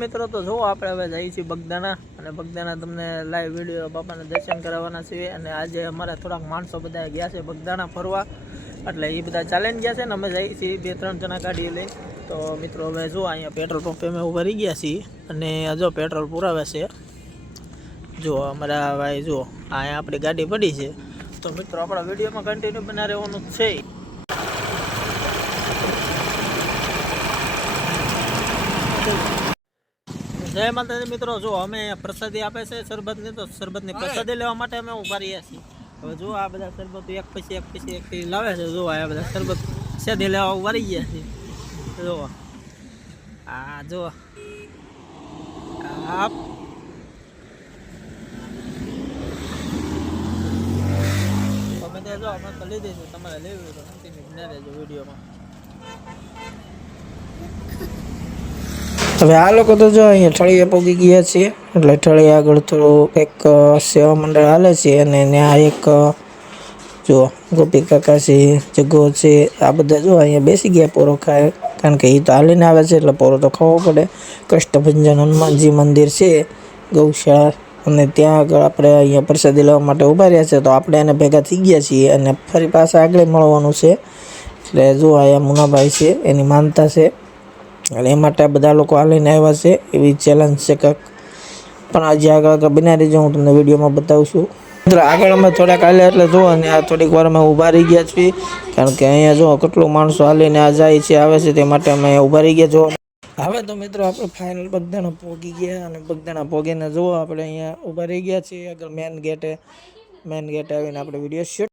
મિત્રો તો જો આપણે હવે જઈએ છીએ બગદાણા અને બગદાણા તમને લાઈવ વિડીયો બાપાના દર્શન કરાવવાના છીએ અને આજે અમારા થોડાક માણસો બધા ગયા છે બગદાણા ફરવા એટલે એ બધા ચાલીને ગયા છે ને અમે જઈએ છીએ 2-3 જણા ગાડી લઈને તો મિત્રો હવે જો અહીંયા પેટ્રોલ પંપે અમે ઉભા રહી ગયા છીએ અને જો પેટ્રોલ પુરાવે છે જો અમારા ભાઈ જો અહીંયા આપણી ગાડી પડી છે તો મિત્રો આપણા વિડીયોમાં કન્ટિન્યુ બના રહેવાનું છે જય માતાજી મિત્રો જો અમે પ્રસાદી આપે છે શરબતની તો શરબતની પ્રસાદી લેવા માટે અમે ઉભા રહ્યા છીએ હવે જો આ બધા શરબત એક પછી એક લાવે છે જો આ બધા શરબત પ્રસાદી લેવા ઉભા રહી ગયા છે જો આ જો આપ તમે જો અમે તો લીધી છે તમારે લેવી હોય તો કન્ટિન્યુ બના રહેજો વિડીયોમાં હવે આ લોકો તો જો અહીંયા ઠળિયા પોગી ગયા છે એટલે ઠળિયા આગળ થોડું એક સેવા મંડળ હાલે છે અને ત્યાં એક જો ગોપી કાકા છે જગ્ગો છે આ બધા જો અહીંયા બેસી ગયા પોરો ખાય કારણ કે એ તો હાલીને આવે છે એટલે પોરો તો ખાવો પડે કષ્ટભંજન હનુમાનજી મંદિર છે ગૌશાળા અને ત્યાં આગળ આપણે અહીંયા પ્રસાદી લેવા માટે ઊભા રહ્યા છે તો આપણે એને ભેગા થઈ ગયા છીએ અને ફરી પાછા આગળ મળવાનું છે એટલે જો અહીંયા મુનાભાઈ છે એની માનતા છે એટલે એ માટે બધા લોકો હાલીને આવ્યા છે એવી ચેલેન્જ છે કંઈક પણ આજે આગળ બના રહીજો હું તમને વિડીયોમાં બતાવું છું મિત્રો આગળ અમે થોડાક હાલ્યા એટલે જુઓ અને આ થોડીક વાર અમે ઊભા રહી ગયા છીએ કારણ કે અહીંયા જો કેટલું માણસો હાલીને આ જાય છે આવે છે તે માટે અમે ઊભા રહી ગયા જો હવે તો મિત્રો આપણે ફાઇનલ બગદાણા પહોંચી ગયા અને બગદાણા પહોંચીને જુઓ આપણે અહીંયા ઊભા રહી ગયા છીએ આગળ મેન ગેટે આવીને આપણે વિડીયો શૂટ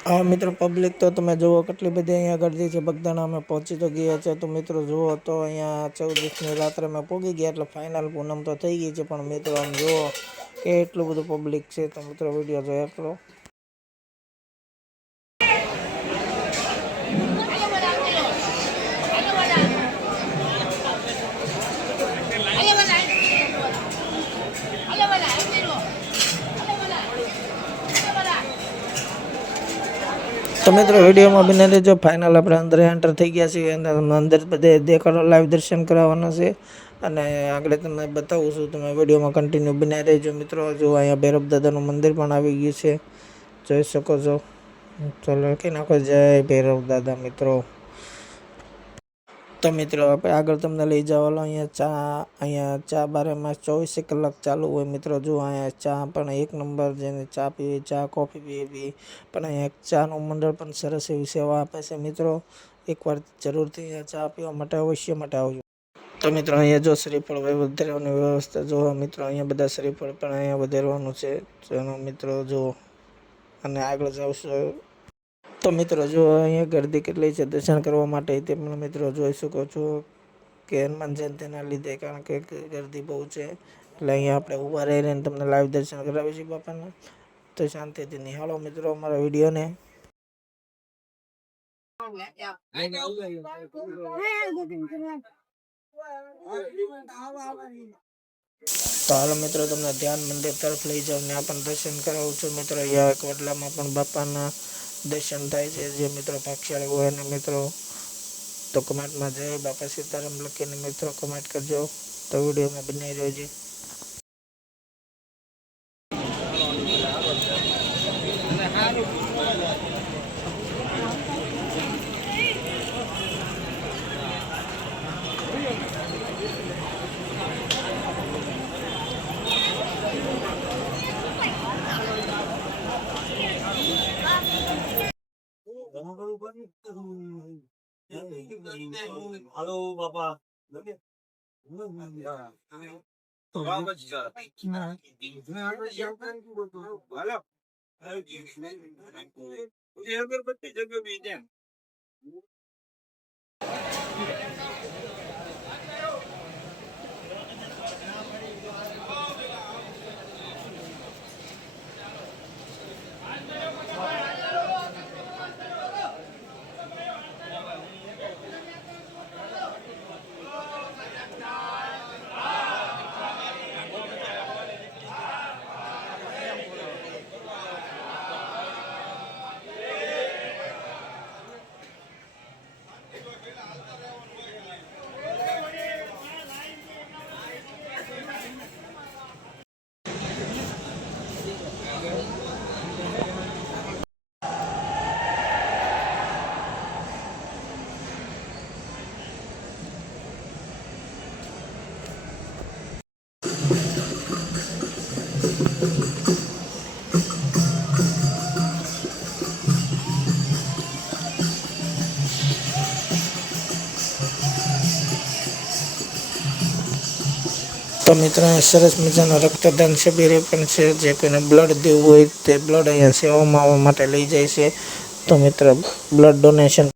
હા મિત્રો પબ્લિક તો તમે જુઓ કેટલી બધી અહીંયા ગરદી છે બગદાણા અમે પહોંચી તો ગયા છે તો મિત્રો જુઓ તો અહીંયા 14 રાત્રે અમે પહોંચી ગયા એટલે ફાઇનલ પૂનમ તો થઈ ગઈ છે પણ મિત્રો આમ જુઓ કે એટલું બધું પબ્લિક છે તો મિત્રો વિડીયો જોયા કરો તો મિત્રો વિડીયોમાં બને રહેજો ફાઇનલ આપણે અંદર એન્ટર થઈ ગયા છીએ અને અંદર બધે દેખાડો લાઈવ દર્શન કરાવવાના છે અને આગળ તમને બતાવું છું તમે વિડીયોમાં કન્ટિન્યુ બનાવી રહેજો મિત્રો જો અહીંયા ભૈરવ દાદાનું મંદિર પણ આવી ગયું છે જોઈ શકો છો તો લખી નાખો જય ભૈરવ દાદા મિત્રો તો મિત્રો આપણે આગળ તમને લઈ જવાનો અહીંયા ચા બારેમાં 24 કલાક ચાલુ હોય મિત્રો જો અહીંયા ચા પણ એક નંબર જેને ચા પીવી ચા કોફી પીવી પણ અહીંયા ચાનું મંડળ પણ સરસ એવી સેવા આપે છે મિત્રો એકવાર જરૂરથી અહીંયા ચા પીવા માટે અવશ્ય માટે આવજો તો મિત્રો અહીંયા જો શ્રીફળ વધારવાની વ્યવસ્થા જો મિત્રો અહીંયા બધા શ્રીફળ પણ અહીંયા વધારવાનું છે જેનો મિત્રો જો અને આગળ જાવશો તો મિત્રો જો અહીંયા ગરદી કેટલી છે દર્શન કરવા માટે તે પણ મિત્રો જોઈ શકો છો કે હનુમાન જયંતિના લીધે કારણ કે ગરદી બહુ છે એટલે અહીંયા આપણે ઊભા રહીને તમને લાઈવ દર્શન કરાવીશું બાપાના તો શાંતિથી નિહાળો મિત્રો અમારા વિડીયોને તો હાલો મિત્રો તમને ધ્યાન મંદિર તરફ લઈ જાવ ને પણ દર્શન કરાવું છું મિત્રો અહીંયા એક વડલામાં પણ બાપાના દર્શન થાય છે જે મિત્રો ભાગ્યશાળી હોય ને મિત્રો તો કમેન્ટમાં જય બાપા સીતારામ લખીને મિત્રો કમેન્ટ કરજો તો વિડીયોમાં બનાવી રહેજો Halo Bapak. તો મિત્રો સરસ મજાનો રક્તદાન શિબિર પણ છે, જે કોઈને બ્લડ દેવું હોય તે બ્લડ અહીંયા સેવામાં આવવા માટે લઈ જાય છે. તો મિત્રો બ્લડ ડોનેશન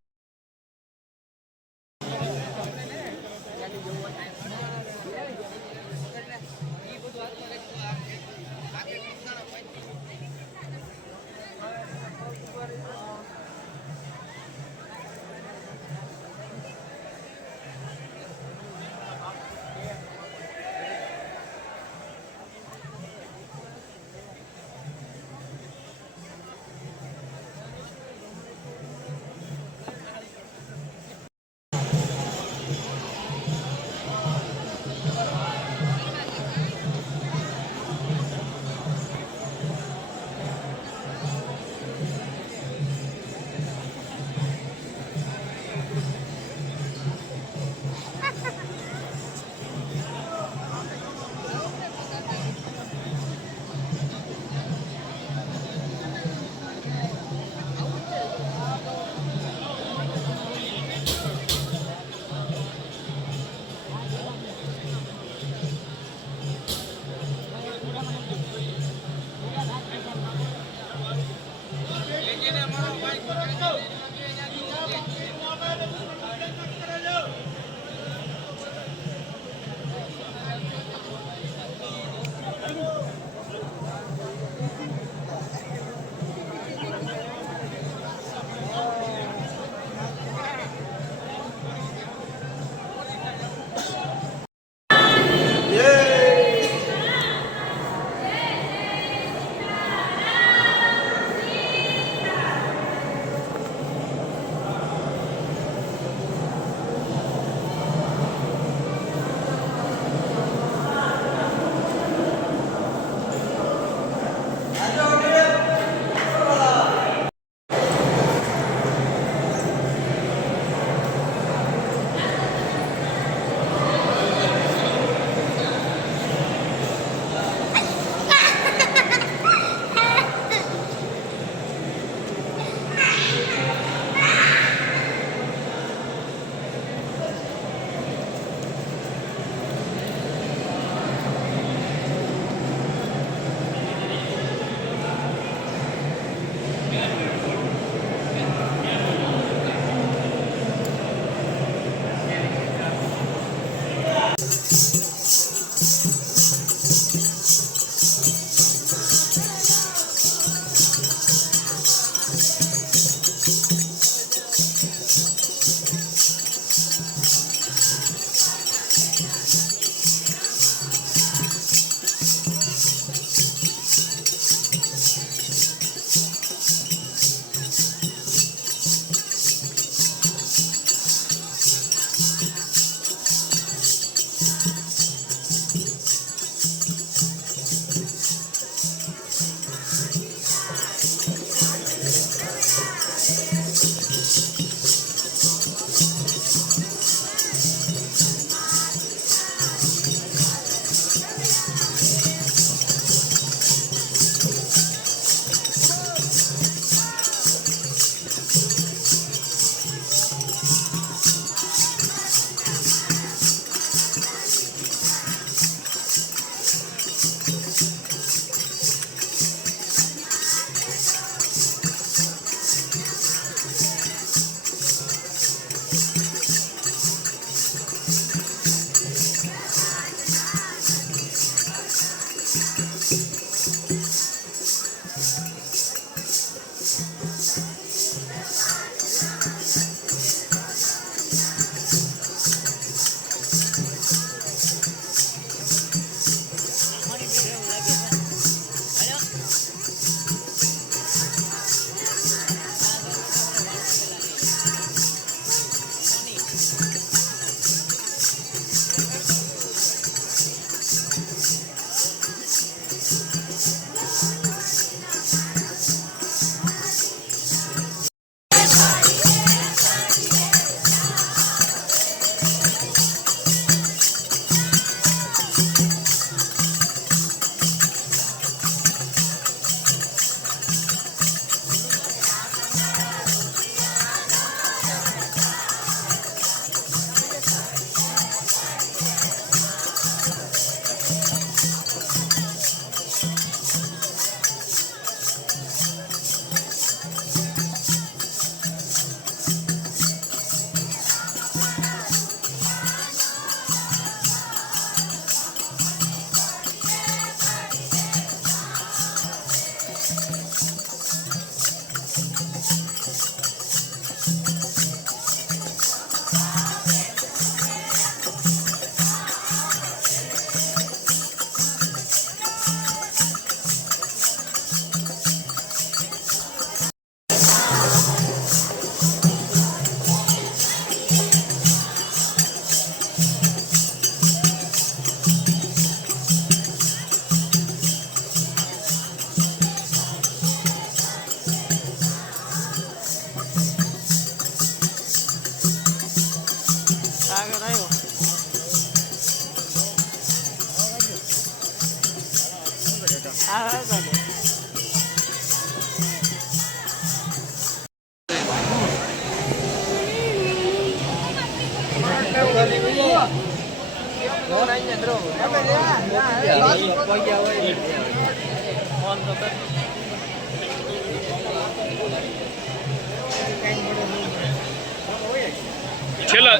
છેલ્લા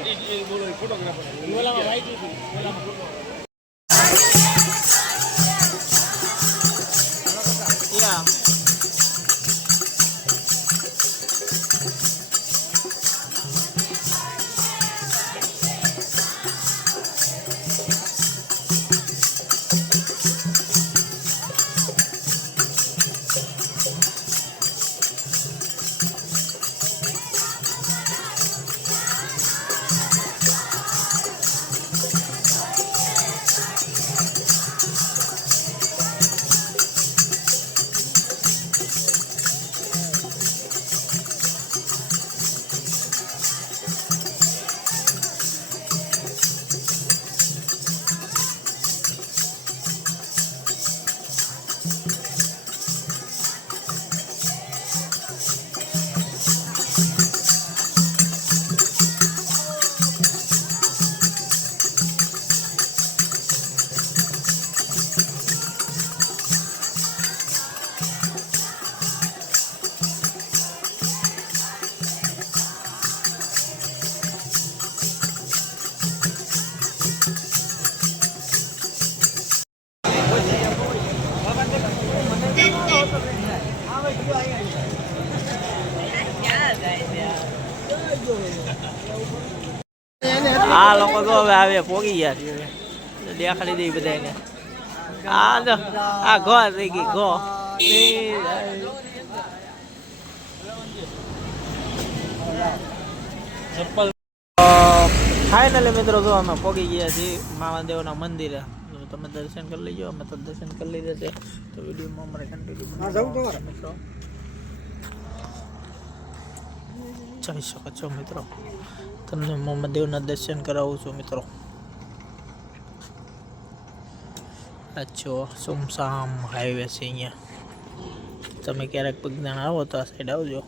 બોલો ફોટોગ્રાફર આ લોકો તો હવે આવે પોગી ગયા દેખાડી દઈ બધાને. આ જો આ ઘો થઈ ગઈ ઘો. ફાઇનલી મિત્રો જો અમે પોગી ગયા છીએ મહાદેવના મંદિરે. તમે દર્શન કરી લેજો, અમે તો દર્શન કરી લીધા છે. તો વિડીયોમાં અમારે કન્ટિન્યુ મિત્રો જોઈ શકો છો મિત્રો. તમને મહાદેવના દર્શન કરાવું છું મિત્રો. અચ્છો સુમસામ હાઈવે છે અહીંયા. તમે ક્યારેક પગદાણ આવો તો આ સાઈડ આવજો.